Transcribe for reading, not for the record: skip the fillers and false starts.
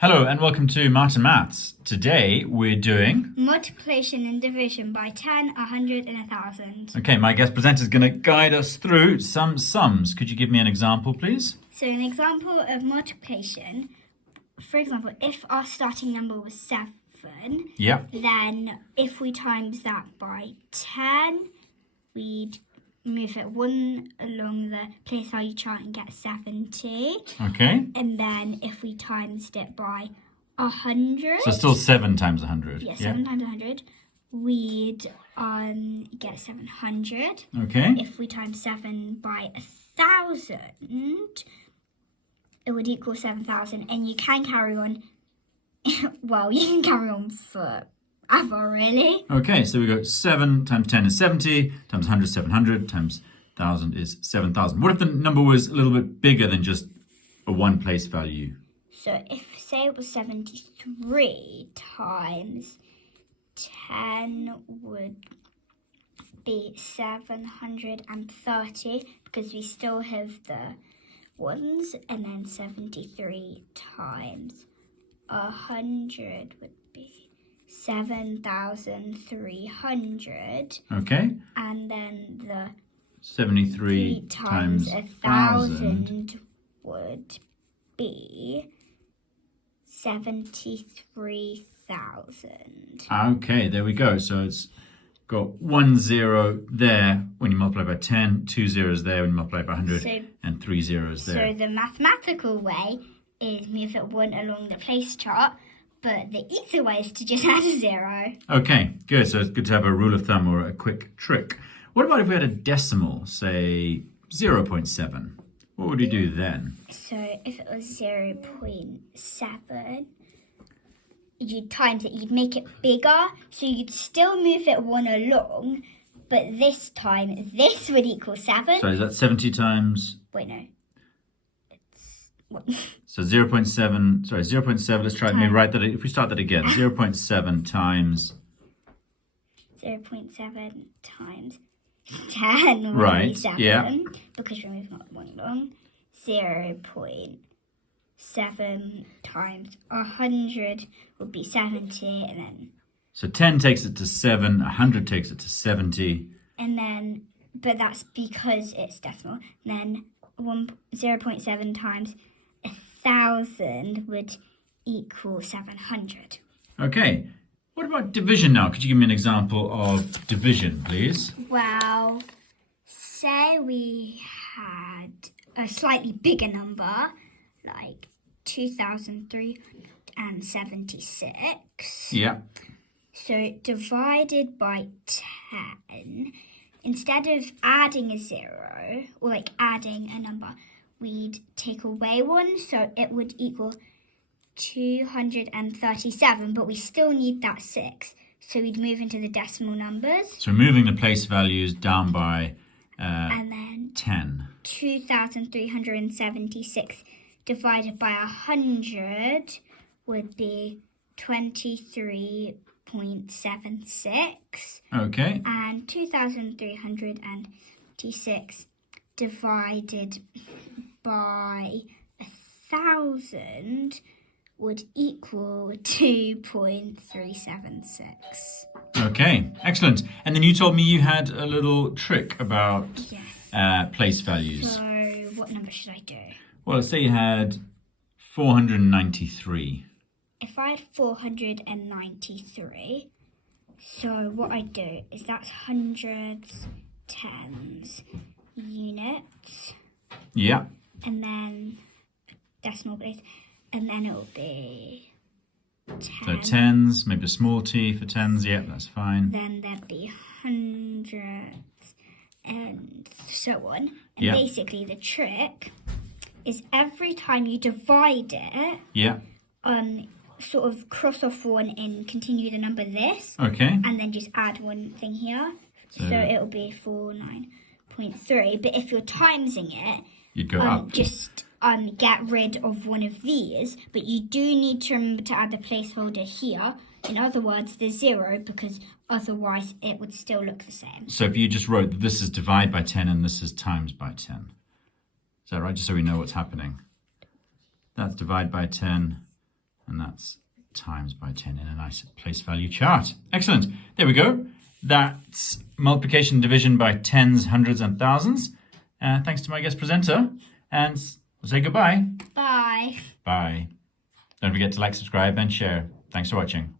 Hello and welcome to Martin Maths. Today we're doing... multiplication and division by 10, 100 and 1,000. Okay, my guest presenter is going to guide us through some sums. Could you give me an example, please? So an example of multiplication, for example, if our starting number was 7, Yeah. then if we times that by 10, we'd move it 1 along the place value chart and get 70. Okay. And then if we times it by 100... So still 7 times 100. Yeah, 7 times 100, we'd get 700. Okay. If we times 7 by 1,000, it would equal 7,000. And you can carry on, well, you can carry on forever, really. Okay, so we go 7 times 10 is 70, times 100 is 700, times 1,000 is 7,000. What if the number was a little bit bigger than just a one place value? So if, say it was 73 times 10 would be 730, because we still have the ones, and then 73 times 100 would be 7,300. Okay. And then the 73 times 1,000 would be 73,000. Okay, there we go. So it's got 1 0 there when you multiply by 10, 2 zeros there when you multiply by 100, and 3 zeros there. So the mathematical way is move it 1 along the place chart, but the easy way is to just add a 0. Okay, good. So it's good to have a rule of thumb or a quick trick. What about if we had a decimal, say 0.7? What would we do then? So if it was 0.7, you'd times it, you'd make it bigger, so you'd still move it 1 along, but this time this would equal 7. So is that 70 times? Wait, no. It's what? So 0.7, sorry, 0.7, let's try, maybe write that, if we start that again, 0.7 times... 0.7 times 10 would Right, be 7, yeah. because we're moving it 1 along. 0.7 times 100 would be 70, and then... So 10 takes it to 7, 100 takes it to 70. And then, but that's because it's decimal. And then 0.7 times 1,000 would equal 700. Okay, what about division now? Could you give me an example of division, please? Well, say we had a slightly bigger number, like 2,376. Yeah. So divided by 10, instead of adding a 0, or like adding a number, we'd take away 1, so it would equal 237, but we still need that 6. So we'd move into the decimal numbers. So moving the place values down by And then 10. 2,376 divided by 100 would be 23.76. Okay. And 2,376 divided by 1,000 would equal 2.376. Okay, excellent. And then you told me you had a little trick about place values. So what number should I do? Well, let's say you had 493. If I had 493, so what I do is that's hundreds, tens, units, Yeah. and then decimal place, and then it will be 10. So tens, maybe a small t for tens. Yeah, that's fine. Then there'd be hundreds, and so on. And Yeah. basically the trick is every time you divide it, Yeah. sort of cross off 1 and continue the number this, Okay. and then just add 1 thing here. So it'll be 49.3. But if you're timesing it, You'd go up. just get rid of one of these. But you do need to remember to add the placeholder here. In other words, the 0, because otherwise it would still look the same. So if you just wrote that this is divide by 10 and this is times by 10. Is that right? Just so we know what's happening. That's divide by 10. and that's times by 10 in a nice place value chart. Excellent. There we go. That's multiplication and division by tens, hundreds, and thousands. Thanks to my guest presenter, and we'll say goodbye. Bye. Bye. Don't forget to like, subscribe, and share. Thanks for watching.